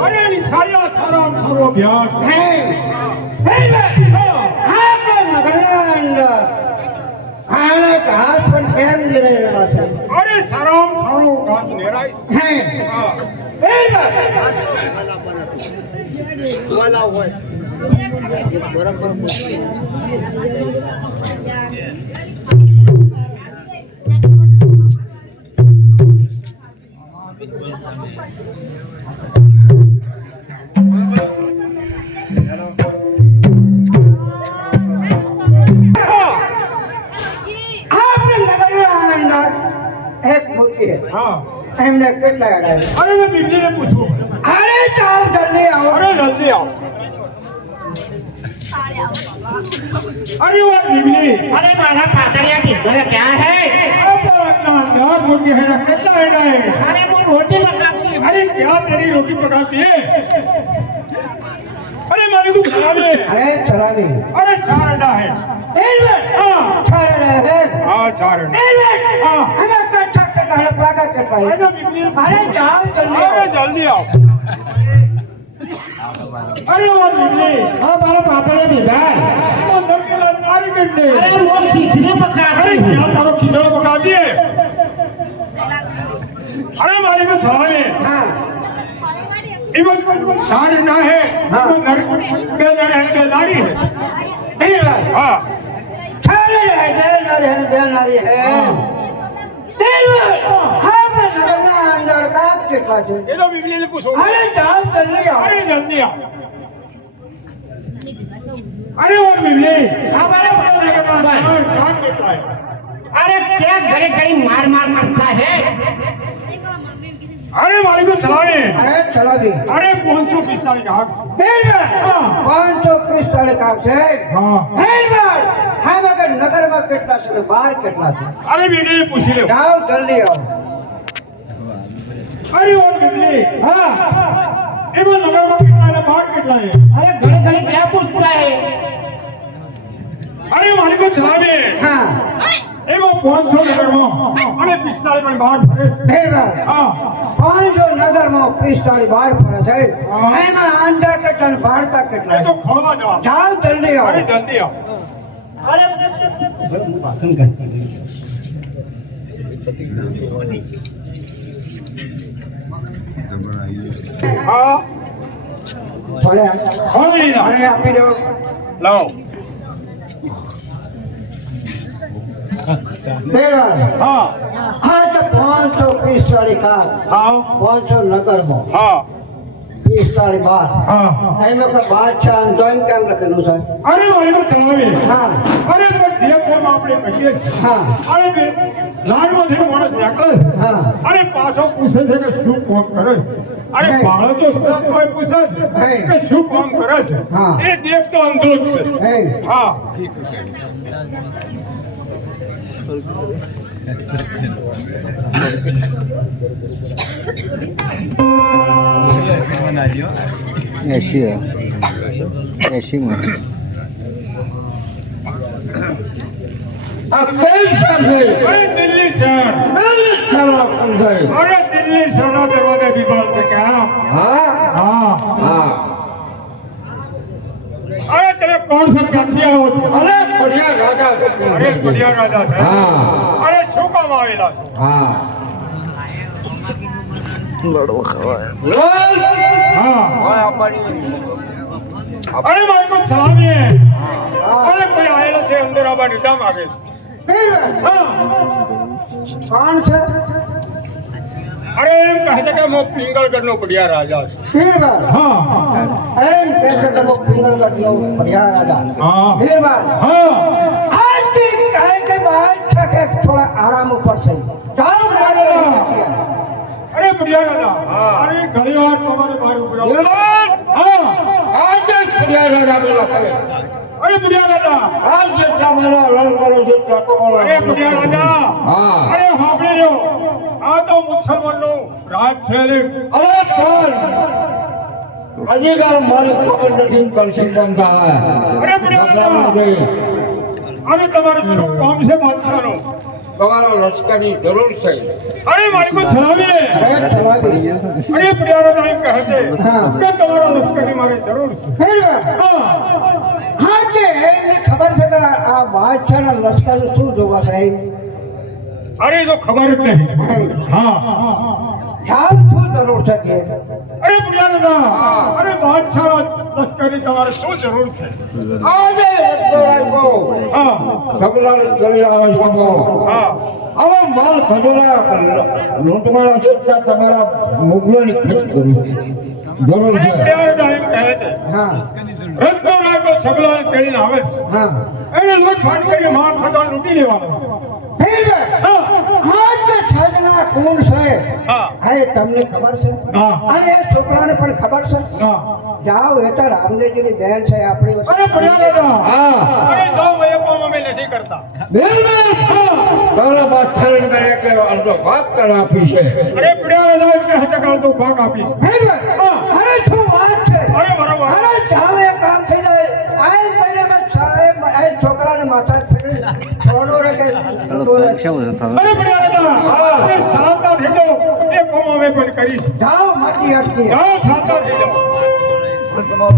अरे निसारिया सारा सारो अभ्यास है हाँ तो नगरांड आना घास पर खेल दे रहे हैं अरे साराम सारो घास नेराई है वाला हुआ हमने कितना है अरे मैं बिजली ने पूछूं अरे जाओ जल्दी आओ अरे जल्दी आओ अरे वो बिजली अरे मारा पातड़िया किधर क्या है अब अंदर मुर्गी है ना कितना है ना अरे वो रोटी पकाती है अरे क्या तेरी रोटी पकाती है अरे मालिक को खा ले अरे सलामी अरे सारडा है हाँ सारडा है हाँ सारडा हाँ हमें कट्ठा कट्ठा है पाका कट्ठा है अरे जाओ जल्दी अरे जल्दी आओ अरे वो बिजली हाँ मारा पातड़िया बिगाड़ वो अंदर के नारी करने अरे वो खिचड़ी पकाती अरे क्या तारो खिचड़ा पकाती है अरे मालिक को सवाल है हाँ इवन सारे ना है हाँ। वो बेदारी है हाँ ठहरे रहे बेनारी है हाँ मैं नगरना अंदर का कितना है ये तो बिजली ने पूछो अरे जाओ जल्दी आओ अरे जल्दी आओ अरे वो बिजली हमारे बोलने के बाद काम करता है अरे क्या घड़ी घड़ी मार मार करता है अरे मालिक को सलाम है अरे चलो भी अरे 500 पिस्ता का 500 पिस्टल का से हाँ हम अगर नगर में कितना से बाहर कितना से अरे बिजली ने पूछ लियो जाओ जल्दी आओ अरे वो बिजली हाँ ये वो नगर में कितना है बाहर कितना है अरे घड़ी घड़ी क्या पूछता है अरे मालिक को सलाम है हाँ ये वो 500 नगर में अरे पिस्ता में बाहर भरे फिर हाँ 500 नगर में पिस्टल बाहर पड़ा है हाँ। हम अंदर कितना बाहर का कितना ये तो खोलवा जवाब जाओ जल्दी आओ अरे जल्दी आओ अरे હા ભણ્યા ફળ લીધા ભણે આપી દો લાવો બરાબર હા હા તો 545 કાર હા 500 નગરમાં હા 45 બાર હા એમાં કોઈ બાદશાહ જોઈન કેમ લખેલું છે અરે ભાઈ ચલાવી હા અરે પણ જે કોમ આપણે કહીએ છીએ હા અરે બે લાડમાંથી માણસ નીકળે છે. હા અરે પાછો પૂછે છે કે શું કામ કરે છે અરે નહીં. બાળક તો સતત કોઈ પૂછે છે નહીં. કે શું કામ કરે છે હા. એ દેખ તો અંધો જ છે હે હા આ કઈ છે અરે દિલ્હી શહેર દિલ્હી ચાલો કોણ છે અરે દિલ્હી શહેરના દરવાજા દીવાલ છે કે હા હા હા હા અરે તમે કોણ છો ક્યાંથી આવો છો અરે બઢિયા રાજા છે અરે બઢિયા રાજા છે હા અરે શું કામ આવેલા છો હા हाँ अरे भाई को सलामी है अरे कोई आएला से अंदर आबा निजाम आगे हाँ કોણ છે अरे एम कहते કે મો પિંગલગઢ નો બઢિયા રાજા છે વીરબાર હા એમ કે છે કે પિંગલગઢ નો બઢિયા રાજા હા વીરબાર હા आज की कहे के बाद के थोड़ा आराम ऊपर से जाओ अरे बढिયા राजा अरे घણી વાર તમારે મારું બરાબર वीरबार हाँ आज बढिया राजा बोला करे अरे बढिया राजा आज જેટલા મારા લણ કરો છે એટલા તો મારા अरे बढिया राजा હા अरे સાંભળી લ્યો આ તો મુસલમાનનો રાજ છે લે અરે કોણ હજી કાલ મારી ખબર નથી કરશે બનતા અરે બઢિયા રાજા અરે તમારું શું કામ છે બાદશાહનો તમારો લશ્કરની જરૂર છે अरे मारी को सलामी है अरे बढिया राजा एम कहते हाँ। કે તમારા લશ્કરની મારે જરૂર છે હા હા કે એમને ખબર છે કે આ બાદશાહના લશ્કર શું જોવા સાહેબ અરે તો ખબર જ નહીં હા ખ્યાલ શું જરૂર છે કે અરે બઢિયા રાજા અરે બાદશાહ લશ્કરની તમારે શું જરૂર છે આજે રત્નરાયકો હા સબલાલ કરી આવે છે બાબો હા હવે માલ ખજોરા લૂંટવાળા છે ત્યાં તમારા મુગલોની ખર્ચ કરું જરૂર અરે છે બઢિયા રાજા એમ કહે છે હા રત્નો રાયકો સબલા તેડીને આવે છે હા એને લૂંટફાટ કરી મહા ખજાનો લૂંટી લેવાનો ફેર હા હાથ ઠગના કોણ છે હા હા એ તમને ખબર છે હા. અને એ છોકરાને પણ ખબર છે હા જાઓ એ તો રામદેવજીની બહેન છે આપણી વચ્ચે. અરે બઢિયા રાજા હા અરે જાઓ એ કામ અમે નથી કરતા બિલકુલ તારા બાદશાહને કહે કે અડધો ભાગ તને આપી છે અરે બઢિયા રાજા એમ કહે છે કે અડધો ભાગ આપીશ બિલકુલ. અરે શું વાત છે અરે બરોબર અરે જાઓ એ કામ થઈ જાય આ પહેલે સાહેબ આ છોકરાને માથા ફેરી છોડો રે કે અરે બઢિયા રાજા અરે સાવધાન થઈ જાઓ એ કામ અમે પણ કરીશું જાઓ માટી અટકી જાઓ સાવધાન થઈ જાઓ બિલકુલ.